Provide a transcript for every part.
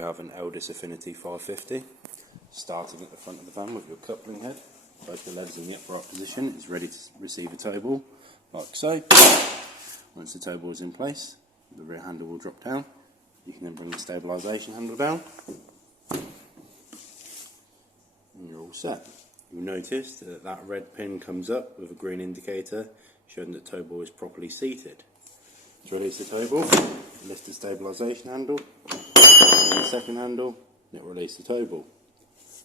We have an Elddis Affinity 550 starting at the front of the van with your coupling head. Both the legs in the upright position. It's ready to receive a tow ball, like so. Once the tow ball is in place, the rear handle will drop down. You can then bring the stabilisation handle down, and you're all set. You'll notice that that red pin comes up with a green indicator showing that the tow ball is properly seated. To release the tow ball, lift the stabilisation handle, then the second handle, and it will release the tow ball.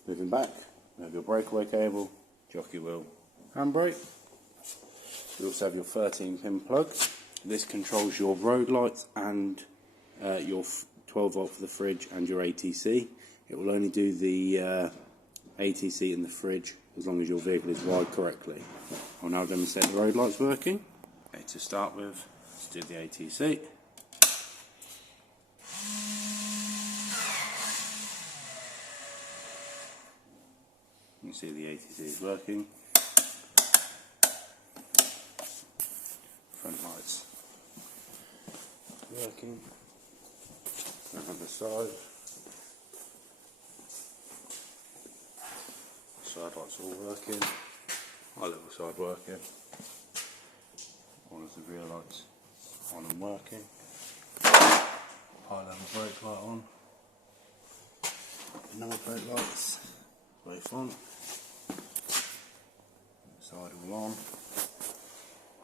Moving back, you have your breakaway cable, jockey wheel, handbrake. You also have your 13 pin plug. This controls your road lights and your 12 volt for the fridge and your ATC. It will only do the ATC in the fridge as long as your vehicle is wired correctly. I'll now demonstrate the road lights working. Okay, to start with, let's do the ATC. You can see the ATC is working. Front lights working. And on the side. Side lights all working. High level side working. All of the rear lights on and working. High level brake light on. Number plate lights both on. Side all on.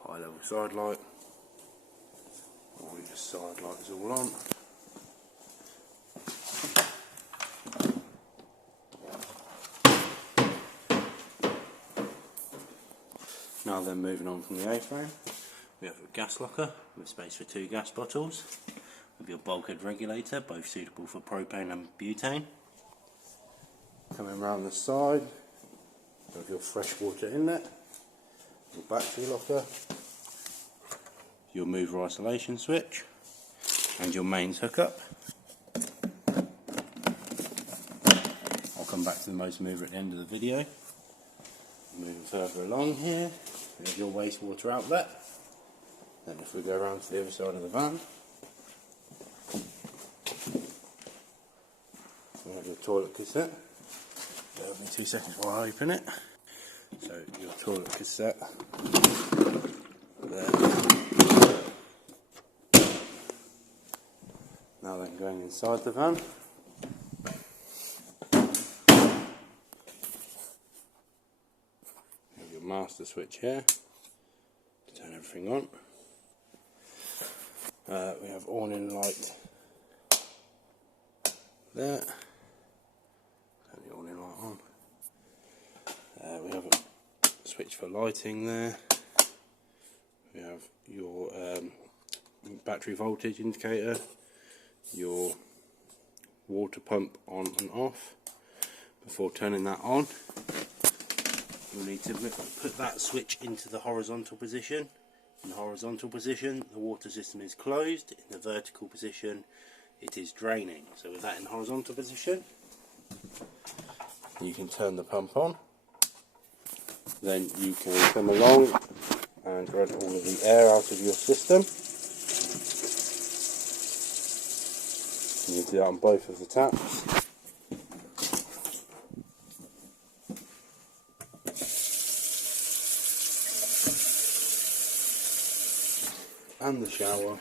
High level side light. All your side lights all on. Now then, moving on from the A-frame, we have a gas locker with space for 2 gas bottles, with your bulkhead regulator, both suitable for propane and butane. Coming round the side, you have your freshwater inlet, your battery locker, your mover isolation switch, and your mains hookup. I'll come back to the motor mover at the end of the video. Moving further along here, we have your wastewater outlet. Then if we go around to the other side of the van, we have your toilet cassette. Bear with me 2 seconds while I open it. So your toilet cassette there. Now then, going inside the van. Master switch here to turn everything on. We have awning light there. Turn the awning light on. We have a switch for lighting there. We have your battery voltage indicator, your water pump on and off. Before turning that on, you'll need to put that switch into the horizontal position. In the horizontal position, the water system is closed. In the vertical position, it is draining. So with that in horizontal position, you can turn the pump on. Then you can come along and run all of the air out of your system. You do that on both of the taps. And the shower.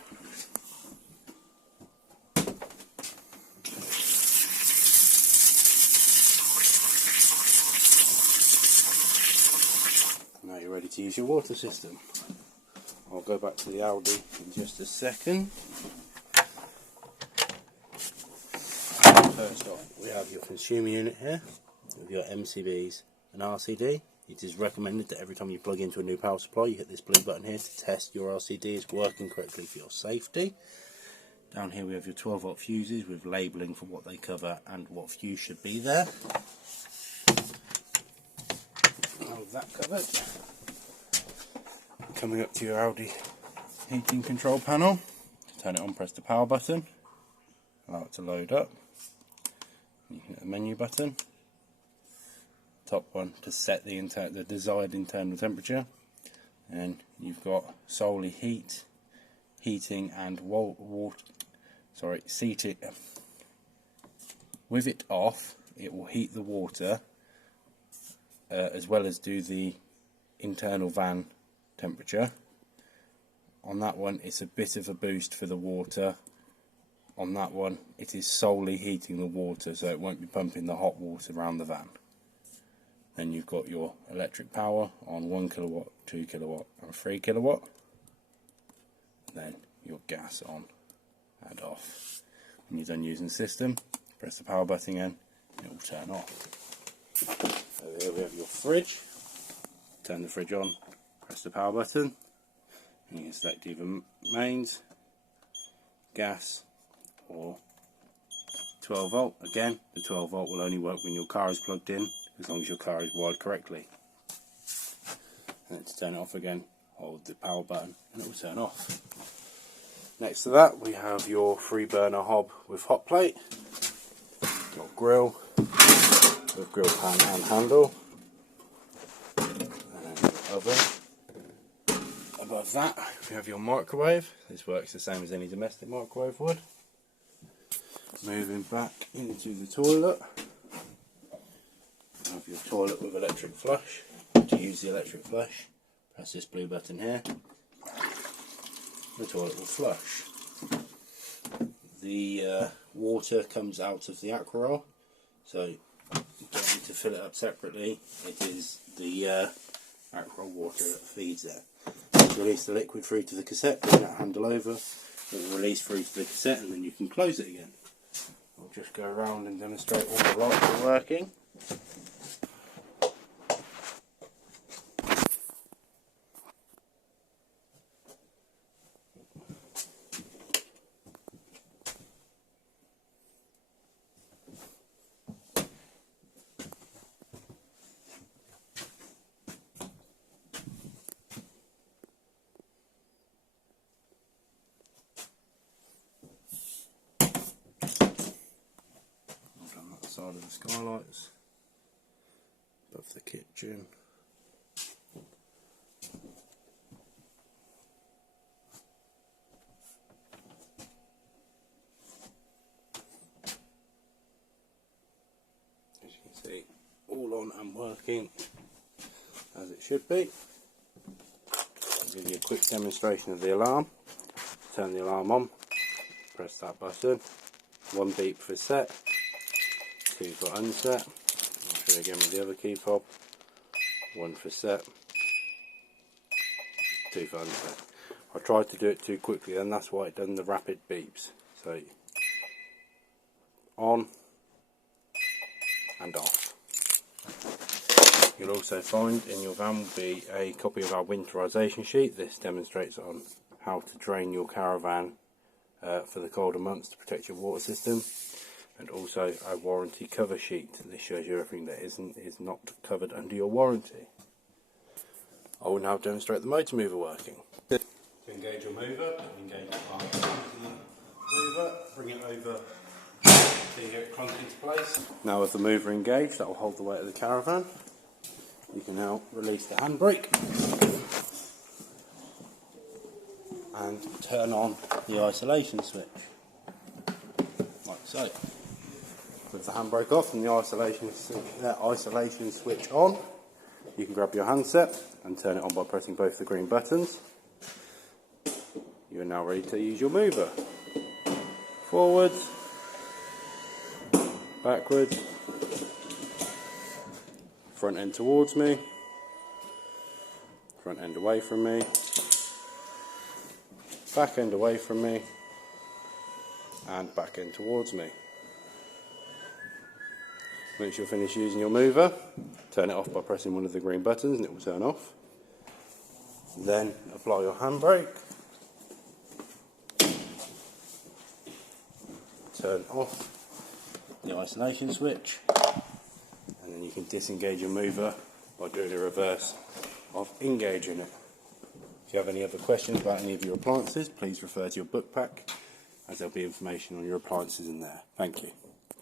Now you're ready to use your water system. I'll go back to the Aldi in just a second. First off, we have your consumer unit here with your MCBs and RCD. It is recommended that every time you plug into a new power supply, you hit this blue button here to test your RCD is working correctly for your safety. Down here we have your 12 volt fuses with labelling for what they cover and what fuse should be there. Now with that covered, coming up to your Audi heating control panel. To turn it on, press the power button, allow it to load up. You can hit the menu button. Top one to set the desired internal temperature, and you've got solely heating and seating with it off, it will heat the water as well as do the internal van temperature. On that one it's a bit of a boost for the water. On that one it is solely heating the water, so it won't be pumping the hot water around the van. Then you've got your electric power on 1 kilowatt, 2 kilowatt and 3 kilowatt. Then your gas on and off. When you're done using the system, press the power button again and it will turn off. So here we have your fridge. Turn the fridge on, press the power button, and you can select either mains, gas or 12 volt. Again, the 12 volt will only work when your car is plugged in, as long as your car is wired correctly. And then to turn it off again, hold the power button and it will turn off. Next to that we have your 3-burner hob with hot plate, your grill with grill pan and handle, and then your oven. Above that we have your microwave. This works the same as any domestic microwave would. Moving back into the toilet, you have your toilet with electric flush. To use the electric flush, press this blue button here. The toilet will flush. The water comes out of the aqua roll, so you don't need to fill it up separately. It is the aqua roll water that feeds there. Release the liquid through to the cassette, bring that handle over, it will release through to the cassette, and then you can close it again. I'll just go around and demonstrate all the lights are working. Side of the skylights, above the kitchen. As you can see, all on and working as it should be. I'll give you a quick demonstration of the alarm. Turn the alarm on, press that button, 1 beep for set, 2 for unset. I'll show you again with the other key fob. 1 for set, 2 for unset. I tried to do it too quickly and that's why it done the rapid beeps. So on and off. You'll also find in your van will be a copy of our winterisation sheet. This demonstrates on how to drain your caravan for the colder months to protect your water system. And also a warranty cover sheet. This shows you everything that is not covered under your warranty. I will now demonstrate the motor mover working. To engage your mover, engage the mover, bring it over so you get it clunked into place. Now with the mover engaged, that will hold the weight of the caravan. You can now release the handbrake and turn on the isolation switch, like so. With the handbrake off and the isolation switch on, you can grab your handset and turn it on by pressing both the green buttons. You are now ready to use your mover. Forwards, backwards, front end towards me, front end away from me, back end away from me, and back end towards me. Once you're finished using your mover, turn it off by pressing one of the green buttons and it will turn off. Then apply your handbrake, turn off the isolation switch, and then you can disengage your mover by doing the reverse of engaging it. If you have any other questions about any of your appliances, please refer to your book pack, as there'll be information on your appliances in there. Thank you.